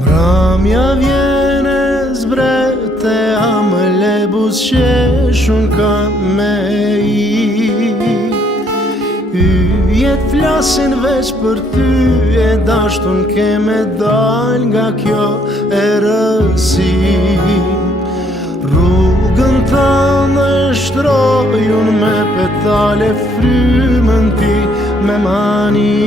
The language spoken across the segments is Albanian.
Mramja vjene zbrete, a më le buzëqeshun ka me I. Yjet flasin veç për ty, e dashtun ke me dal nga kjo erësi. Rrugën tënde shtrojun me petale, frymën ti me mani.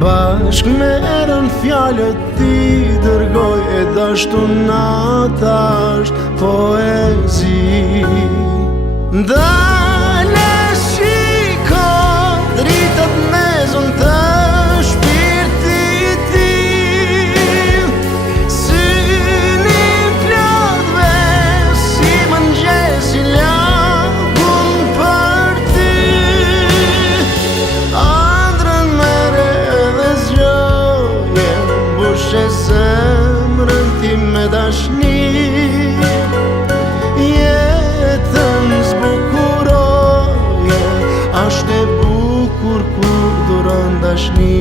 Bashk me erën fjallët ti dërgoj, e dashtun nata është poezi. Ndale shiko dritët mezun të shpirtit tim, syni plotve si mëngjesi lagun për ty. Andrën mere dhe zgjoje, mbushe zemrën tim me dashni. Jetën zbukuroje, ashtë e bukur kur duron dashni.